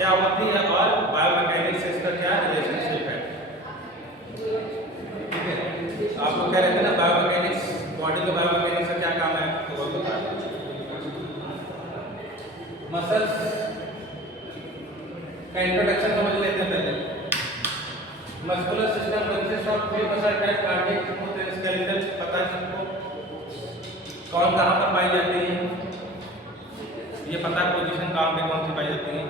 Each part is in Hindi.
क्या होती है और बायोमैकेनिक्स से इसका क्या रिलेशनशिप है। ठीक है, आप लोग कह रहे थे ना बायोमैकेनिक्स, बॉडी के बायोमैकेनिक्स का क्या काम है, तो वो बता दो। मसल्स का इंट्रोडक्शन समझ लेते हैं पहले। Muscular system consist of 3 muscle type, cardiac, smooth and skeletal. पता है सबको कौन कहाँ पर पाई जाती है, ये पता है पोजीशन कहाँ पे कौन सी पाई जाती है।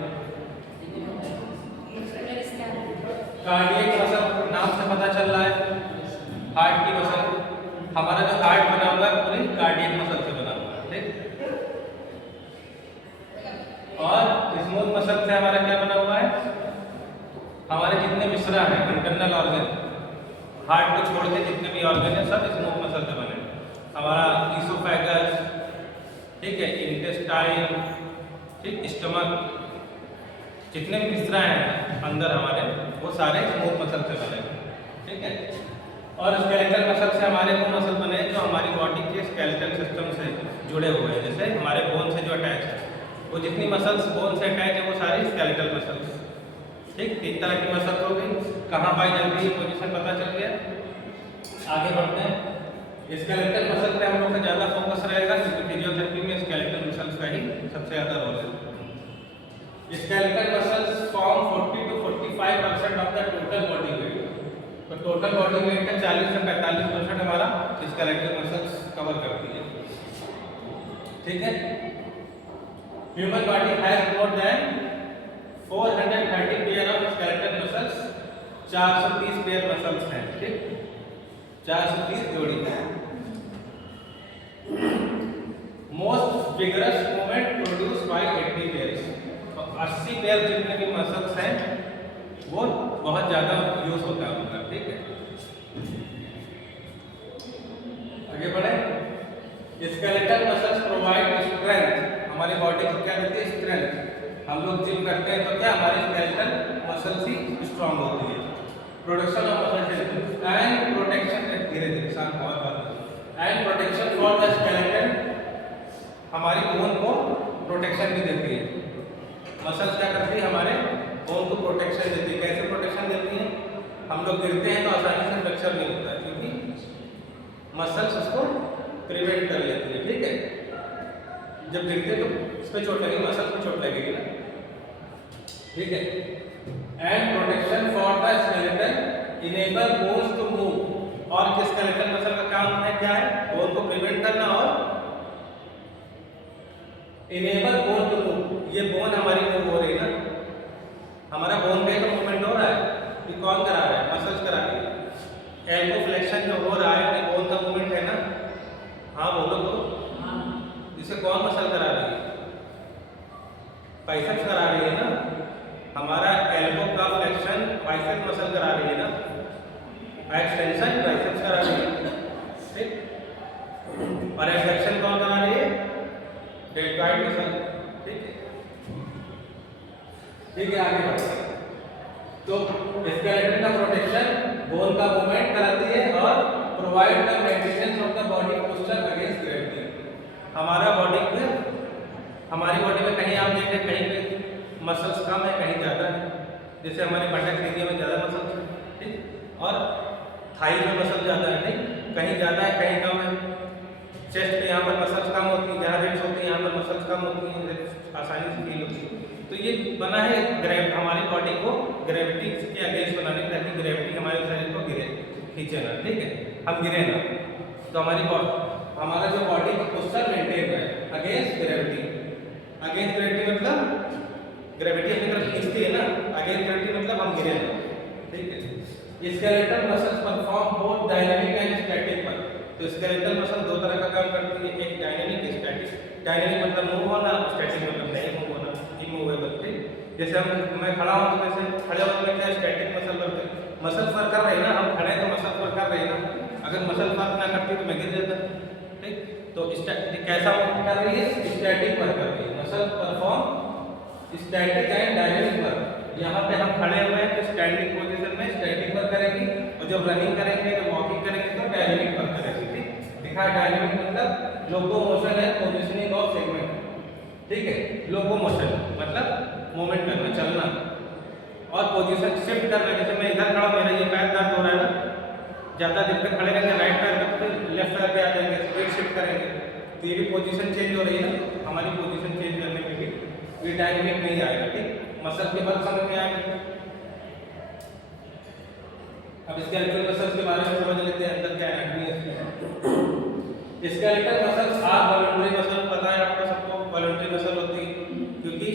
कार्डियक मसल नाम से पता चल रहा है, हार्ट की मसल। हमारा जो हार्ट बना हुआ है पूरी कार्डियक मसल से बना हुआ है, ठीक। और स्मूथ मसल से हमारा क्या बना हुआ है, हमारे जितने मिश्रा हैं इंटरनल ऑर्गन, हार्ट को छोड़ के जितने भी ऑर्गन हैं सब स्मूथ मसल से बने। हमारा ईसोफेगस, ठीक है, इंटेस्टाइन, ठीक, स्टमक, जितने भी मिश्रा हैं अंदर हमारे वो सारे स्मूथ मसल से बने, ठीक है। और स्केलेटल मसल से हमारे वो मसल बने जो हमारी बॉडी के स्केलेटल सिस्टम से जुड़े हुए हैं, जैसे हमारे बोन से जो अटैच है, वो जितनी मसल्स बोन से अटैच है वो सारी स्केलेटल मसल्स, ठीक। 3 तरह की मसल्स हो गई, कहाँ पाई जाती है पोजीशन पता चल गया। आगे बढ़ते हैं। स्केलेटल मसल पे हम लोग का ज़्यादा फोकस रहेगा क्योंकि फिजियोथेरेपी में स्केलेटल मसल्स का ही सबसे ज़्यादा रोल है। Skeletal muscles form 40 to 45% of the total body weight. तो टोटल बॉडी वेट का 40 से 45% हमारा स्केलेटल मसल्स कवर करती है, ठीक है। Human body has more than 430 pair of skeletal muscles. 430 pair muscles हैं, ठीक, 430 जोड़ी है। Most vigorous movement produce by 80 pairs. तो 80 पेयर जितने भी मसल्स हैं वो बहुत ज्यादा यूज होता है उनका, ठीक है। आगे बढ़े। Skeletal muscles provide strength. हमारी बॉडी को क्या देती है, स्ट्रेंथ। हम लोग जिम करते हैं तो क्या हमारी स्केलेटल मसल्स ही स्ट्रांग होती है। Production of muscle tissue and protection, धीरे धीरे शांत बहुत बात, and protection for the skeleton. हमारी बोन को प्रोटेक्शन भी देती है। मसल्स क्या करती है, हमारे बोन को प्रोटेक्शन देती है। कैसे प्रोटेक्शन देती है, हम लोग गिरते हैं तो आसानी से फ्रैक्चर नहीं होता है क्योंकि मसल्स उसको प्रिवेंट कर लेती है, ठीक है। जब गिरते तो इस पे चोट लगेगी, मसल पे चोट लगेगी ना, ठीक है। And protection for the skeleton enable bones to move. और स्केलेटल मसल का काम है क्या है, बोन को प्रिवेंट करना और इनेबल बोन टू मूव। ये बोन हमारी मूव हो रही है ना, हमारा बोन पे तो मूवमेंट हो रहा है, ये कौन करा रहा है, मसल्स करा रही है। एल्बो फ्लेक्शन जो हो रहा है ये बोन का मूवमेंट है ना, हाँ बोलो तो, इसे कौन मसल करा रही है, बाइसेप्स करा रही है ना। हमारा एल्बो का फ्लेक्शन बाइसेप मसल करा रही है ना, एक्सटेंशन बाइसेप्स करा रही है, ठीक। और एडक्शन कौन करा रही है, डेल्टॉइड मसल, ठीक है, ठीक है। आगे बढ़ते हैं। तो स्केलेटन का प्रोटेक्शन बोन का मूवमेंट कराती है और provide the maintenance of the body posture against gravity. हमारी बॉडी में कहीं आप देखें कहीं पे मसल्स कम है, कहीं ज़्यादा है। जैसे हमारे बटक एरिया में ज़्यादा मसल्स है, ठीक, और थाई में मसल ज़्यादा है, ठीक, कहीं ज़्यादा है कहीं कम है। चेस्ट पे यहाँ पर मसल्स कम होती है, जहाँ रिब्स होती है यहाँ पर मसल्स कम होती हैं, आसानी से फील होती है। तो ये बना है हमारी बॉडी को ग्रेविटी के अगेंस्ट बनाने के, ताकि ग्रेविटी हमारे शरीर को खींचे ना, ठीक है, हम गिरे ना। तो हमारा जो बॉडी का पोस्चर मेंटेन है अगेंस्ट ग्रेविटी। अगेंस्ट ग्रेविटी मतलब ग्रेविटी अपनी तरफ खींचती है ना, अगेंस्ट ग्रेविटी मतलब हम गिरे ना, ठीक है। Skeletal muscles perform both dynamic and static work. तो स्केलेटल मसल 2 तरह का काम करती है, एक डायनामिक, एक स्टैटिक। डायनामिक मतलब मूव होना, स्टैटिक मतलब नहीं मूव होना, इमूवेबल, ठीक। जैसे मैं खड़ा हूँ तो जैसे खड़े होने में क्या static muscle work, muscle work कर रही है ना, हम खड़े तो मसल वर्क कर रही है ना। अगर मसल वर्क ना करती तो मैं गिर जाता, ठीक। तो स्टैटिक कैसा वर्क कर रही है, स्टैटिक वर्क कर रही है। Muscle perform static and dynamic work. यहाँ पे हम खड़े हुए हैं तो स्टैंडिंग पोजीशन में स्टैटिक वर्क करेंगी, और जब रनिंग करेंगे जब वॉकिंग करेंगे तो डायनामिक वर्क करेंगे, ठीक। दिखा डायनामिक मतलब locomotion and positioning of segment. ठीक है। लोकोमोशन मतलब मूवमेंट करना, चलना। और पोजीशन शिफ्ट करना, जैसे मैं इधर खड़ा, मेरा ये पैर दर्द हो रहा है ना, ज़्यादा देर तक खड़े रहेंगे राइट पैर पे, फिर लेफ्ट पैर पे आ जाएंगे, फिर शिफ्ट करेंगे, तो ये भी पोजीशन चेंज हो रही है ना। हमारी पोजीशन चेंज करने में भी ये डायनेमिक नहीं आएगा, ठीक। मसल के बाद समझ में आएगा। अब स्केलेटल मसल्स के बारे में समझ लेते हैं, अंदर क्या एनाटॉमी है। स्केलेटल मसल्स आप वॉलंटरी मसल पता है आपको सबको, वॉलंटरी मसल होती है क्योंकि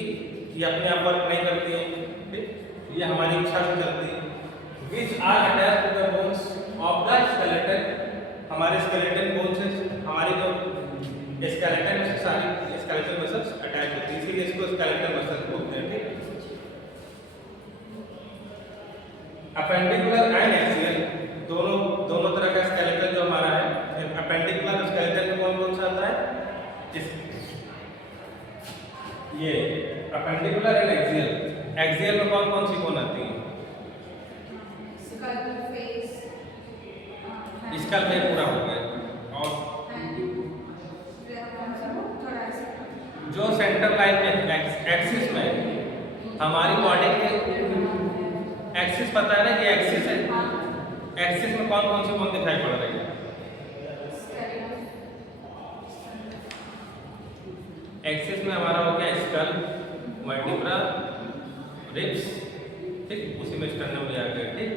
ये अपने आप वर्क नहीं करती है, ठीक, ये हमारी इच्छा से चलती है। Which are attached to the bones of the skeleton, हमारे स्केलेटन बोन से हमारी जो स्केलेटन से सारी स्केलेटल मसल्स अटैच होती है, इसीलिए इसको स्केलेटल मसल बोलते हैं, ठीक। अपेंडिकुलर एंड एक्सियल दोनों तरह का स्केलेटल जो हमारा है, अपेंडिकुलर स्केलेटल में कौन कौन सा आता है, ये अपेंडिकुलर एंड एक्सियल। एक्सियल में कौन कौन सी बोन आती है, इसका पे पूरा हो गया। और जो सेंटर लाइन में एक्सिस में हमारी बॉडी के एक्सिस पता है ना, ये एक्सिस है, एक्सिस में कौन कौन सी बोन दिखाई पड़ रही है, एक्सिस में हमारा हो गया स्कल, वर्टिब्रा, रिब्स, ठीक, उसी में स्टर्नम भी आ गया, ठीक।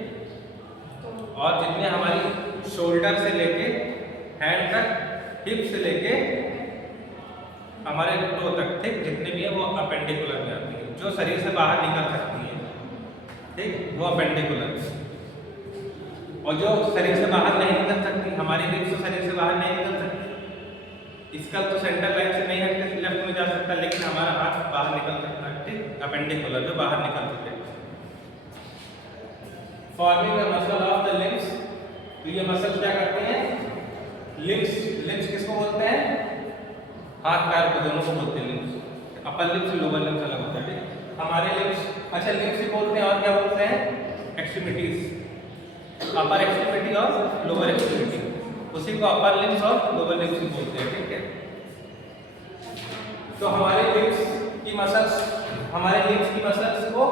और जितने हमारी शोल्डर से लेके हैंड तक, हिप से लेके हमारे टो तक, ठीक, जितने भी है वो अपेंडिकुलर में आती है। जो शरीर से बाहर निकल सकती है, ठीक, वो अपेंडिकुलर। और जो शरीर से बाहर नहीं निकल सकती, हमारी रिब्स तो शरीर से बाहर नहीं निकल सकती, इसका तो सेंटर लाइन से नहीं हटके लेफ्ट में जा सकता, लेकिन हमारा हाथ बाहर निकल सकता है, ठीक, अपेंडिकुलर जो बाहर निकल सकते हैं। Forming the muscle of the limbs, तो ये मसल क्या करते हैं, लिम्स किसको बोलते हैं, हाथ पैर को दोनों को बोलते हैं limbs. Upper limbs lower limbs अलग होता है, ठीक। हमारे लिम्स, अच्छा लिम्स ही बोलते हैं, और क्या बोलते हैं, एक्सट्रीमिटीज, अपर एक्सट्रीमिटी और लोअर एक्सट्रीमिटी, उसी को अपर लिम्स और लोअर लिम्स बोलते हैं, ठीक है। तो हमारे लिम्स की मसल्स को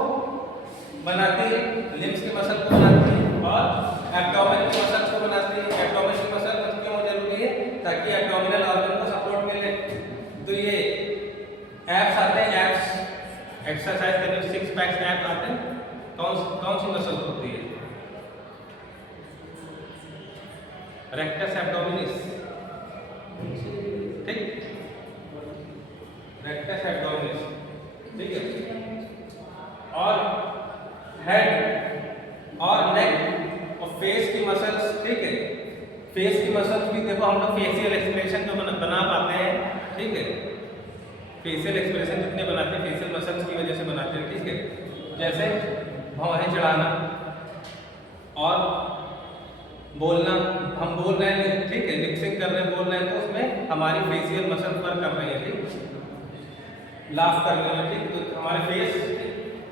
बनाती है, लिम्स की मसल को बनाती है, और एब्डोमेन की मसल्स को बनाती है। एब्डोमेन की मसल क्यों जरूरी है, ताकि एब्डोमिनल ऑर्गन को सपोर्ट मिले। तो ये एब्स आते हैं, एब्स एक्सरसाइज करने में 6 पैक्स एब्स आते हैं, कौन सी मसल होती है, रेक्टस एब्डोमिनिस, ठीक, रेक्टस एब्डोमिनिस, ठीक है। और हेड और नेक और फेस की मसल्स, ठीक है, फेस की मसल्स भी देखो, हम लोग फेशियल एक्सप्रेशन जो बना पाते हैं, ठीक है, फेशियल एक्सप्रेशन जितने बनाते हैं फेशियल मसल्स की वजह से बनाते हैं, ठीक है। जैसे भौहें चढ़ाना और बोलना, हम बोल रहे हैं, ठीक है, लिपसिंग कर रहे हैं, बोल रहे हैं, तो उसमें हमारी फेशियल मसल वर्क कर रही है, ठीक, लाफ करने में, ठीक। तो हमारे फेस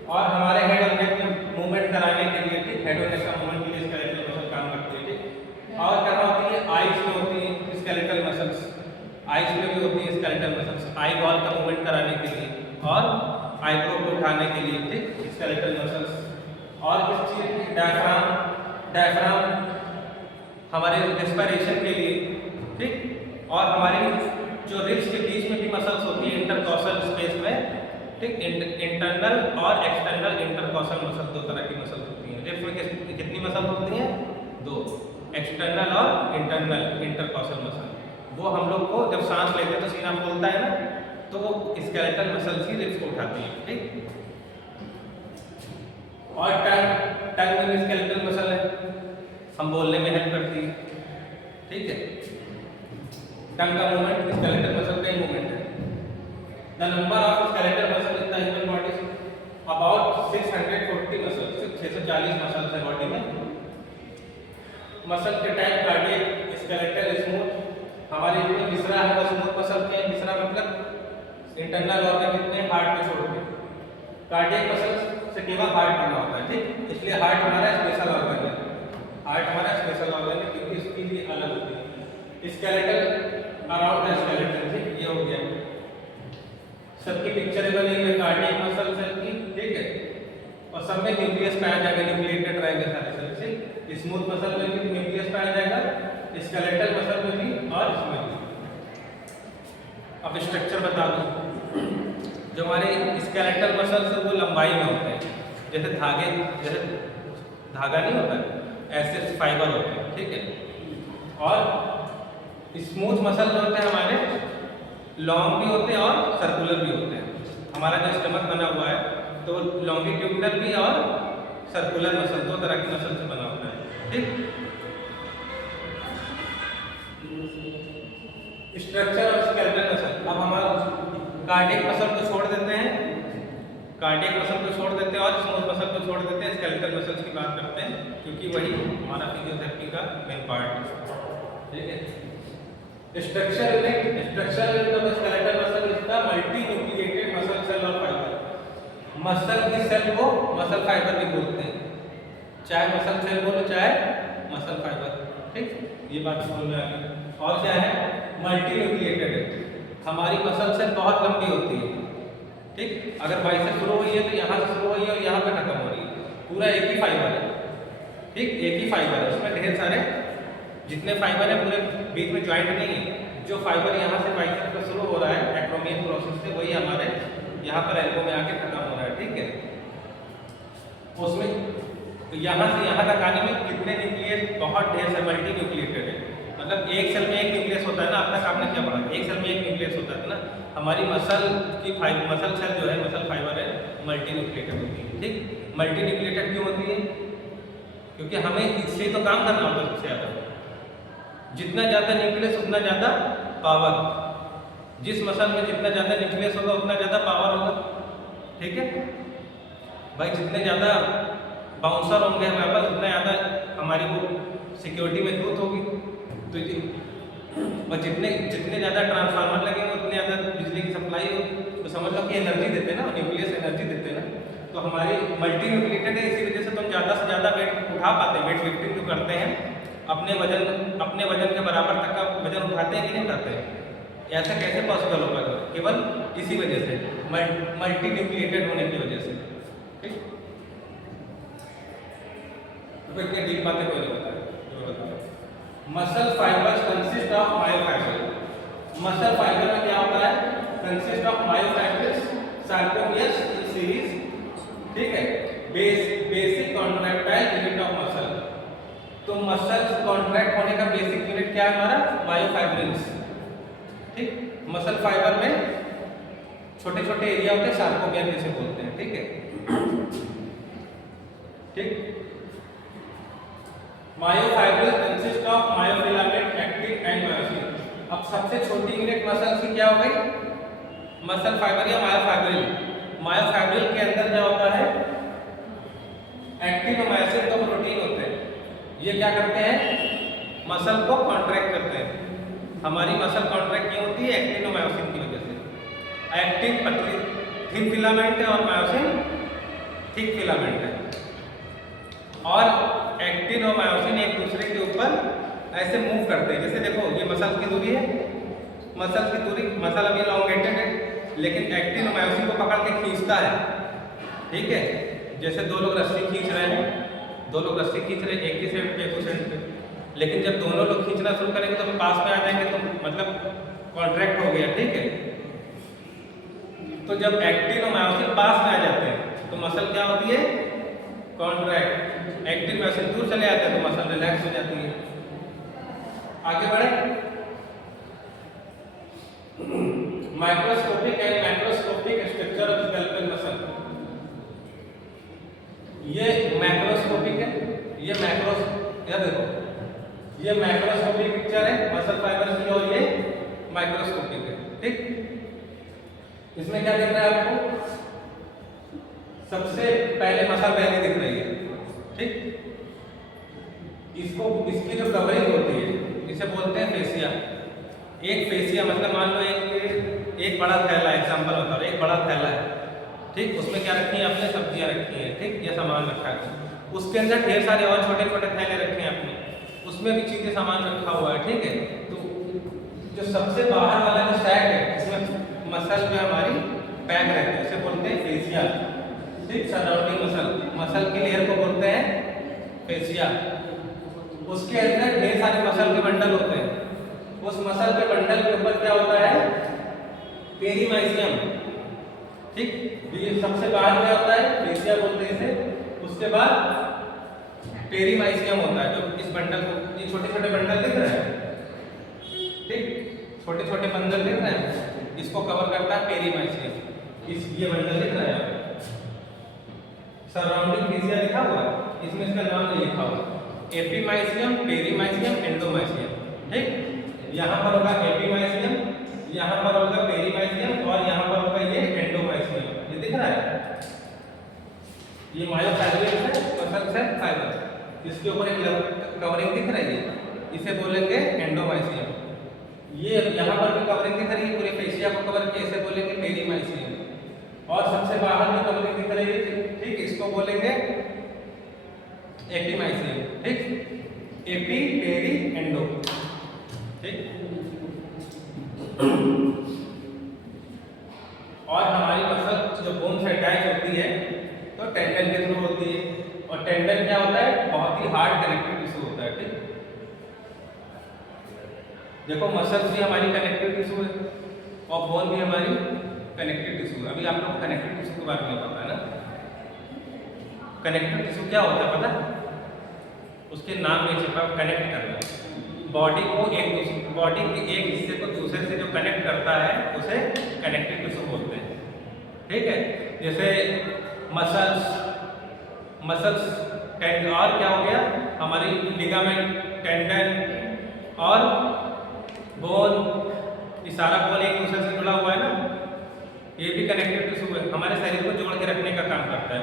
और हमारे हेड और नेक में मूवमेंट कराने के लिए, ठीक, हेड और नेक का मूवमेंट के लिए स्केलेटल मसल काम करती है, ठीक। और क्या होती है, आईज में होती है स्केलेटल मसल्स, आईज में भी होती है स्केलेटल मसल्स, आई बॉल का मूवमेंट कराने के लिए और आईब्रो को उठाने के लिए, ठीक, स्केलेटल मसल्स। और किस चीज, डायफ्राम हमारे रेस्पिरेशन के लिए, ठीक। और हमारी जो रिब्स के बीच में भी मसल्स होती है इंटरकॉसल स्पेस में, ठीक, इंटरनल और एक्सटर्नल इंटरकॉसल मसल, दो तरह की मसल होती हैं। रिब्स में कितनी मसल होती हैं, 2, एक्सटर्नल और इंटरनल इंटरकॉसल मसल। वो हम लोग को जब सांस लेते हैं तो सीना फूलता है ना, तो वो स्केलेटल मसल्स ही रिब्स को उठाती है, ठीक। और टंग में भी स्केलेटल मसल है, हम बोलने में हेल्प करती है, ठीक है। टंग का मूवमेंट स्केलेटल मसल का ही मूवमेंट है। The number of skeletal muscle in the human body about 640 muscles, 640 muscles है बॉडी में। मसल के टाइप कार्डियक, स्केलेटल, स्मूथ, हमारे जो मिश्रा है वो स्मूथ मसल के, मिश्रा मतलब इंटरनल ऑर्गन कितने, हार्ट को छोड़ के। कार्डियक मसल से केवल हार्ट बना होता है, ठीक, इसलिए हार्ट हमारा स्पेशल ऑर्गन है, हार्ट हमारा स्पेशल ऑर्गन है क्योंकि इसकी भी अलग होती है। स्केलेटल अराउंड द स्केलेटन, ठीक, ये हो गया। सबकी पिक्चर बनी हुई है कार्डियक मसल सेल की, ठीक है, और सब में न्यूक्लियस पाया जाएगा, न्यूक्लिएटेड रहेंगे सारे सेल, ठीक। स्मूथ मसल में भी न्यूक्लियस पाया जाएगा, स्केलेटल मसल में भी और इसमें भी। अब स्ट्रक्चर बता दूं, जो हमारे स्केलेटल मसल से वो लंबाई में होते हैं, जैसे धागा नहीं होता है, ऐसे फाइबर होते हैं, ठीक है। और स्मूथ मसल जो होते हैं हमारे लॉन्ग भी होते हैं और सर्कुलर भी होते हैं। हमारा जो स्टमक बना हुआ है तो लॉन्गिट्यूडनल भी और सर्कुलर मसल, दो तरह की मसल से बना होता है, ठीक। Structure of skeletal muscle. अब हमारा कार्डियक मसल को छोड़ देते हैं, कार्डियक मसल को छोड़ देते हैं और स्मूथ मसल को छोड़ देते हैं, स्केलेटल मसल्स की बात करते हैं, क्योंकि वही हमारा फिजियोथेरेपी का मेन पार्ट है, ठीक है। Structure of skeletal muscle is the multi nucleated muscle cell और फाइबर। मसल की सेल को मसल फाइबर भी बोलते हैं, चाहे मसल सेल बोलो चाहे मसल फाइबर, ठीक। ये बात समझ में आ गई। और क्या है, मल्टी न्यूक्लिएटेड है। हमारी मसल सेल बहुत लंबी होती है, ठीक। अगर बाइसेप शुरू हुई है तो यहाँ से शुरू हुई है और यहाँ पे खत्म हो रही है, पूरा एक ही फाइबर है, ठीक, एक ही फाइबर है। उसमें ढेर सारे जितने फाइबर है पूरे बीच में ज्वाइंट नहीं है। जो फाइबर यहाँ से बाइसेप पे शुरू हो रहा है एक्रोमियन प्रोसेस से, वही हमारे यहाँ पर एल्बो में आके खत्म हो रहा है, ठीक है। उसमें तो यहाँ से यहाँ तक आने में कितने न्यूक्लियस, बहुत ढेर से मल्टी न्यूक्लिएटेड है। मतलब एक सेल में एक न्यूक्लियस होता है ना, अब तक आपने क्या पढ़ा, एक सेल में एक न्यूक्लियस होता है ना। हमारी मसल सेल जो है, मसल फाइबर है, मल्टी न्यूक्लिएटेड होती है, ठीक। मल्टी न्यूक्लिएटेड क्यों होती है, क्योंकि हमें इससे तो काम करना होता है सबसे ज़्यादा। जितना ज़्यादा न्यूक्लियस उतना ज़्यादा पावर, जिस मसल में जितना ज़्यादा न्यूक्लियस होगा उतना ज़्यादा पावर होगा, ठीक है भाई। जितने ज़्यादा बाउंसर होंगे हमारे पास उतना ज़्यादा हमारी वो सिक्योरिटी मजबूत होगी। तो और जितने ज़्यादा ट्रांसफार्मर लगेंगे उतने ज़्यादा बिजली की सप्लाई होगी। तो समझ लो कि एनर्जी देते हैं ना, न्यूक्लियस एनर्जी देते हैं ना। तो हमारी मल्टी न्यूक्लिएटेड है, इसी वजह से तुम ज़्यादा से ज़्यादा वेट उठा पाते हैं। वेट लिफ्टिंग जो करते हैं, अपने वजन के बराबर तक का वजन उठाते हैं कि नहीं उठाते हैं? ऐसा कैसे पॉसिबल होगा? केवल इसी वजह से, मल्टी न्यूक्लिएटेड होने की वजह से, ठीक। तो इतनी डीप बातें कोई नहीं बताया। Muscle fibres consist of myofibre. Muscle fibre में क्या होता है? Consist of myofibres sarcomeres in series, ठीक है। Basic contractile unit of muscle. तो मसल कॉन्ट्रैक्ट होने का बेसिक यूनिट क्या है हमारा? मायोफाइब्रिल्स, ठीक। मसल फाइबर में छोटे छोटे एरिया होते हैं, सार्कोमियर जिसे बोलते हैं, ठीक है, ठीक। Myofibrils consist of myofilament, actin and myosin. अब सबसे छोटी यूनिट मसल की क्या हो गई? मसल फाइबर या मायोफाइब्रिल। मायोफाइब्रिल के अंदर क्या होता है? एक्टिन और मायोसिन दो प्रोटीन होते हैं। ये क्या करते हैं? मसल को कॉन्ट्रैक्ट करते हैं। हमारी मसल कॉन्ट्रैक्ट क्यों होती है? एक्टिन और मायोसिन की वजह से। एक्टिन पतली थिन फिलामेंट है और मायोसिन थिक फिलामेंट है। और एक्टिन और मायोसिन एक दूसरे के ऊपर ऐसे मूव करते हैं। जैसे देखो, ये मसल की दूरी है, मसल की दूरी, मसल अभी इलॉन्गेटेड है, लेकिन एक्टिन और मायोसिन को पकड़ के खींचता है, ठीक है। जैसे दो लोग रस्सी खींच रहे हैं, एक ही साइड पे, एक ही साइड पे, लेकिन जब दोनों लोग खींचना शुरू करेंगे तो पास में आ जाएंगे, तो मतलब कॉन्ट्रैक्ट हो गया, ठीक है। तो जब एक्टिन और मायोसिन पास में आ जाते हैं तो मसल क्या होती है? कॉन्ट्रैक्ट। एक्टिन मायोसिन दूर चले जाते हैं तो मसल रिलैक्स हो जाती है। आगे बढ़े। Microscopic and macroscopic structure of skeletal muscle. ये मैक्रोस्कोपिक है, ये मैक्रोस, याद देखो, ये मैक्रोस्कोपिक पिक्चर है मसल फाइबर की और ये माइक्रोस्कोपिक है, ठीक। इसमें क्या दिख रहा है आपको? सबसे पहले मसल पहले दिख रही है, ठीक। इसकी जो कवरिंग होती है इसे बोलते हैं फेसिया। एक फेसिया मतलब मान लो एक बड़ा थैला, एग्जांपल बता रहा हूं, एक बड़ा थैला है, ठीक। उसमें क्या रखी है आपने? सब्जियां रखी हैं, ठीक, ये सामान रखा है। उसके अंदर ढेर सारे और छोटे छोटे थैले रखे हैं आपने, उसमें भी चीजें सामान रखा हुआ है, ठीक है। तो जो सबसे बाहर वाला जो सैक है, इसमें मसल जो हमारी पैक रहते हैं, इसे बोलते हैं फेसिया। ठीक, सराउंडिंग मसल, मसल की लेयर को बोलते हैं फेसिया। उसके अंदर ढेर सारे मसल के बंडल होते हैं। उस मसल के बंडल के ऊपर क्या होता है, पेरीमाइसियम। ठीक, ये सबसे बाहर क्या होता है, फेसिया बोलते हैं इसे। उसके बाद पेरीमाइसियम होता है, जो इस बंडल को, ये छोटे छोटे बंडल दिख रहे हैं, ठीक, छोटे छोटे बंडल दिख रहे हैं, इसको कवर करता है पेरीमाइसियम। इस ये बंडल दिख रहा है, सराउंडिंग फेसिया लिखा हुआ है, इसमें इसका नाम नहीं लिखा हुआ, एपीमाइसियम, पेरीमाइसियम, एंडोमाइसियम। ठीक, यहाँ पर होगा एपीमाइसियम, यहाँ पर होगा पेरीमाइसियम और यहाँ पर होगा ये एंडोमाइसियम। ये दिख रहा है, ये मायोफाइब्रिल है, मसल से फाइबर, इसके ऊपर एक कवरिंग दिख रही है, इसे बोलेंगे एंडोमाइसियम। ये यहाँ पर भी कवरिंग दिख रही है, पूरे फेसिया को कवर किया, इसे बोलेंगे पेरीमाइसियम। और सबसे बाहर में कवरिंग दिख रही है, ठीक, इसको बोलेंगे एपीमाइसियम। ठीक, एपी, पेरी, एंडो। ठीक, और हमारी मसल जो बोन से अटैच होती है तो टेंडन के थ्रू होती है, और टेंडन क्या होता है, बहुत ही हार्ड कनेक्टिव टिश्यू होता है। ठीक, देखो मसल भी हमारी कनेक्टिव टिश्यू है और बोन भी हमारी कनेक्टिव टिश्यू है। अभी आप लोग को कनेक्टिव टिश्यू के बारे में पता है ना, कनेक्टिव टिश्यू क्या होता है पता, उसके नाम में छिपा कनेक्ट करना, बॉडी को बॉडी के एक हिस्से को दूसरे से जो कनेक्ट करता है उसे कनेक्टिव टिश्यू बोलते हैं। ठीक है, जैसे मसल्स टेंडन, और क्या हो गया हमारी लिगामेंट, टेंडन और बोन, ये सारा बोन एक दूसरे से जुड़ा हुआ है ना, ये भी कनेक्टिव टिश्यू है, हमारे शरीर को जोड़ के रखने का काम करता है।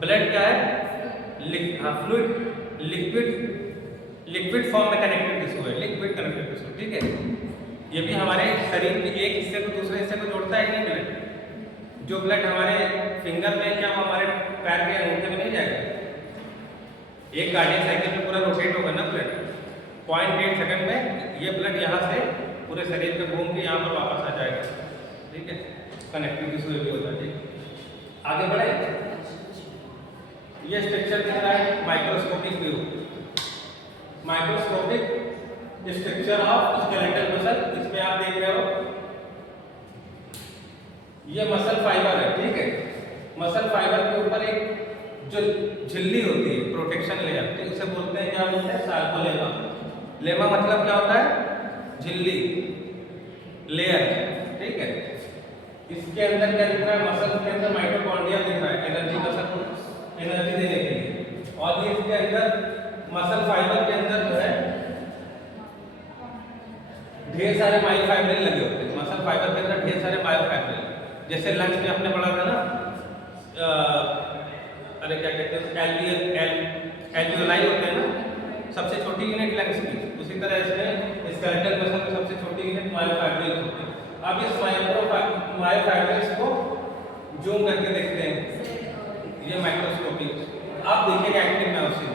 ब्लड क्या है, फ्लूइड, लिक्विड फॉर्म में कनेक्टिव टिश्यू है, लिक्विड कनेक्टिव टिश्यू। ठीक है, ये भी हमारे शरीर के एक हिस्से को दूसरे हिस्से को जोड़ता है नहीं ब्लड। जो ब्लड हमारे फिंगर में, क्या हमारे पैर के अंगूठे में नहीं जाएगा, एक कार्डियक साइकिल में पूरा रोटेट होगा ना ब्लड, 0.8 सेकंड में ये ब्लड यहाँ से पूरे शरीर पे घूम के यहाँ पर वापस आ जाएगा। ठीक है, कनेक्टिव टिश्यू भी होता है। ठीक, आगे बढ़े, ये स्ट्रक्चर दिख रहा है microscopic view, microscopic structure of skeletal muscle, इसमें आप देख रहे हो ये मसल फाइबर है। ठीक है, मसल फाइबर के ऊपर एक जो झिल्ली होती है, प्रोटेक्शन लेयर, तो इसे बोलते हैं, क्या बोलते हैं, सार्कोलेमा। लेमा मतलब क्या होता है, झिल्ली, लेयर। ठीक है, इसके अंदर क्या दिख रहा है, मसल के अंदर माइटोकॉन्ड्रिया दिख रहा है, एनर्जी देने के लिए, और ये इसके अंदर मसल फाइबर के अंदर जो है ढेर सारे मायोफाइब्रिल लगे होते हैं। मसल फाइबर के अंदर ढेर सारे मायोफाइब्रिल, जैसे लंग्स में आपने पढ़ा था ना, अरे क्या कहते हैं, एल्वियोलाई होते हैं ना, सबसे छोटी यूनिट लंग्स की, उसी तरह इसमें स्केलेटल मसल में सबसे छोटी यूनिट मायोफाइब्रिल होती है। अब इस मायोफाइब्रिल्स को जूम करके देखते हैं, ये माइक्रोस्कोपिक। आप देखिएगा एक्टिन मायोसिन,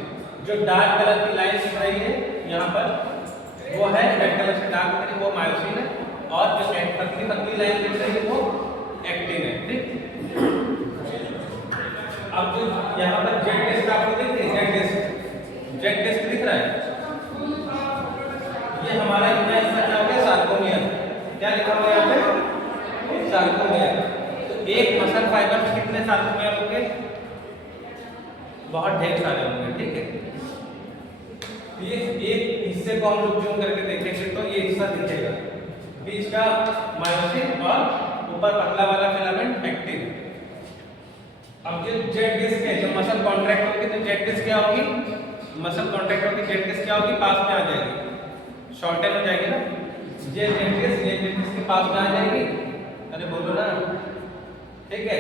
जो डार्क कलर की लाइन दिख रही है यहाँ पर, वो है रेड कलर से डार्क कलर, वो मायोसिन है, और जो पतली पतली लाइन दिख रही है वो एक्टिन है। ठीक, अब जो यहाँ पर जेड डिस्क आपको दिख रही है, जेड डिस्क दिख रहा है, ये हमारा इतना हिस्सा क्या हो गया, सार्कोमियर। क्या लिखा हुआ है यहाँ पे, सार्कोमियर। तो एक मसल फाइबर में कितने सार्कोमियर होंगे, बहुत ढेर सारे होंगे। ठीक है, ये एक हिस्से को हम लोग जूम करके देखेंगे तो ये हिस्सा दिखेगा, बीच का मायोसिन और ऊपर पतला वाला फिलामेंट एक्टिन। अब जो जेड डिस्क है, जो मसल कॉन्ट्रैक्ट होगी तो जेड डिस्क क्या होगी, मसल कॉन्ट्रैक्ट होगी, जेड डिस्क क्या होगी, पास में आ जाएगी, शॉर्टेन हो जाएगी ना, ये जेड डिस्क के पास में आ जाएगी। अरे बोलो ना, ठीक है।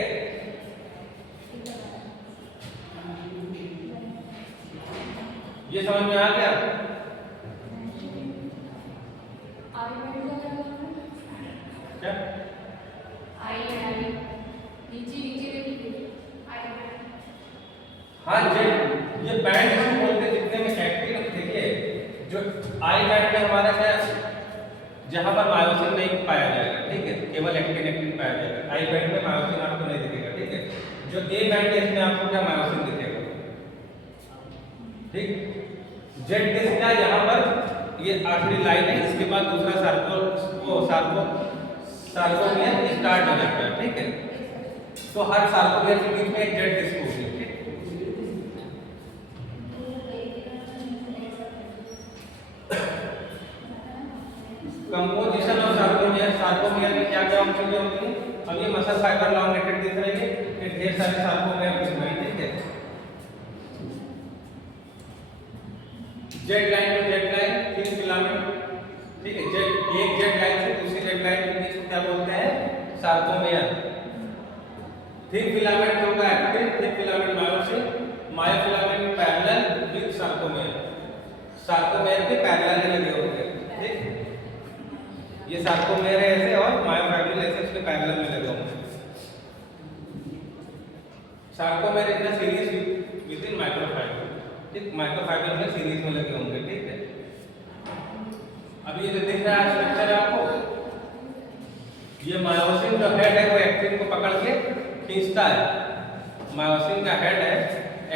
ये समझ में आ गया, क्या हाँ जेड, ये बैंड इसको बोलते हैं, जितने में एक्टिव, देखिए जो आई बैंड में हमारा क्या जहाँ पर मायोसिन नहीं पाया जाएगा, ठीक है, केवल एक्टिन एक्टिन पाया जाएगा। आई बैंड में मायोसिन आपको नहीं दिखेगा, ठीक है। जो ए बैंड है इसमें आपको क्या मायोसिन दिखेगा, ठीक। जेड डिस्क क्या, यहाँ पर ये आखिरी लाइन है, इसके बाद दूसरा सार्कोमियर स्टार्ट हो जाता है, ठीक है। तो हर सार्कोमियर के बीच में एक जेड डिस्क होगी, ठीक। कंपोजिशन ऑफ सार्कोमियर में क्या क्या चीजें होती हैं। अब ये मसल फाइबर लॉन्गेटेड दिख रही है, ये ढेर सारे सार्कोमियर दिख रहे हैं, ठीक है। Z line to Z line, thin filament, ठीक है। एक जेड लाइन से दूसरी जेड लाइन के बीच क्या बोलते हैं, सार्कोमियर। थिन फिलामेंट होगा actin, thin filament myosin, myofilament parallel with sarcomere. Sarcomere के पैरेलल में लगे होंगे, ठीक। ये सार्कोमियर है ऐसे और मायोफाइब्रिल ऐसे उसके पैरेलल में लगे होंगे। Sarcomere is the series with in microfibre, ठीक। माइक्रोफाइबर में सीरीज में लगे होंगे, ठीक है। अब ये जो दिख रहा है स्ट्रक्चर आपको, ये मायोसिन जो हेड है वो एक्टिन को पकड़ के खींचता है। मायोसिन का हेड है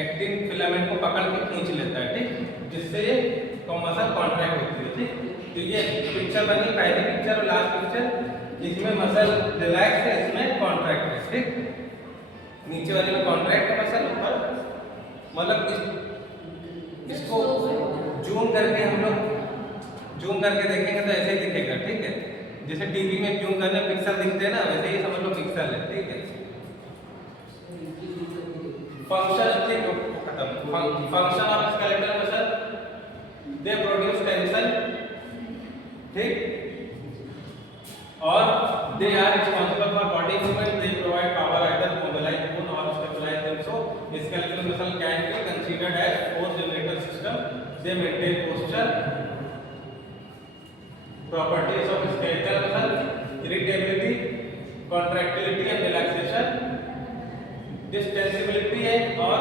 एक्टिन फिलामेंट को पकड़ के खींच लेता है, ठीक, जिससे ये मसल कॉन्ट्रैक्ट होती है, ठीक। तो ये पिक्चर बनी, पहली पिक्चर और लास्ट पिक्चर, इसमें मसल रिलैक्स है, इसमें कॉन्ट्रैक्ट है, ठीक। नीचे वाले में कॉन्ट्रैक्ट है मसल, ऊपर मतलब इसको जूम करके हम लोग जूम करके देखेंगे तो ऐसे ही दिखेगा, ठीक है। जैसे टीवी में जूम करने पिक्सल दिखते हैं ना, वैसे ही समझ लो पिक्सल है, ठीक है। फंक्शन, ठीक, खत्म। Function of skeletal muscle, they produce tension, ठीक, और they are responsible for body movement, they provide power either mobilise bone और stabilise them. So skeletal muscle can be considered as force generator system, they maintain posture, properties of skeletal muscle, irritability, contractility and relaxation, distensibility है और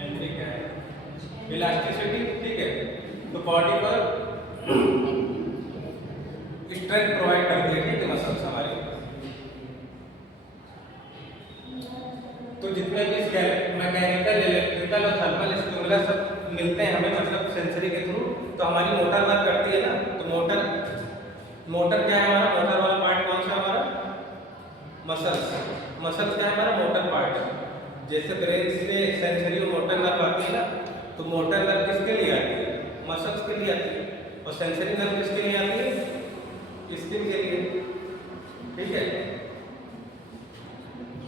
एंट्री क्या है, इलास्टिसिटी, ठीक है। तो बॉडी पर स्ट्रेंथ प्रोवाइड करती है, ठीक है, मसल्स हमारी। तो जितने भी मैकेनिकल, इलेक्ट्रिकल और थर्मल स्टिमुलस मिलते हैं हमें, मतलब सेंसरी के थ्रू, तो हमारी मोटर वर्क करती है ना। तो मोटर क्या है हमारा, मोटर वाला पार्ट कौन सा हमारा, मसल्स। मसल्स क्या है हमारा, मोटर पार्ट। जैसे ब्रेन से सेंसरी और मोटर वर्क आती है ना, तो मोटर वर्क किसके लिए आती है, मसल्स के लिए आती है, और सेंसरी वर्क किसके लिए आती है, स्किन के लिए, ठीक है।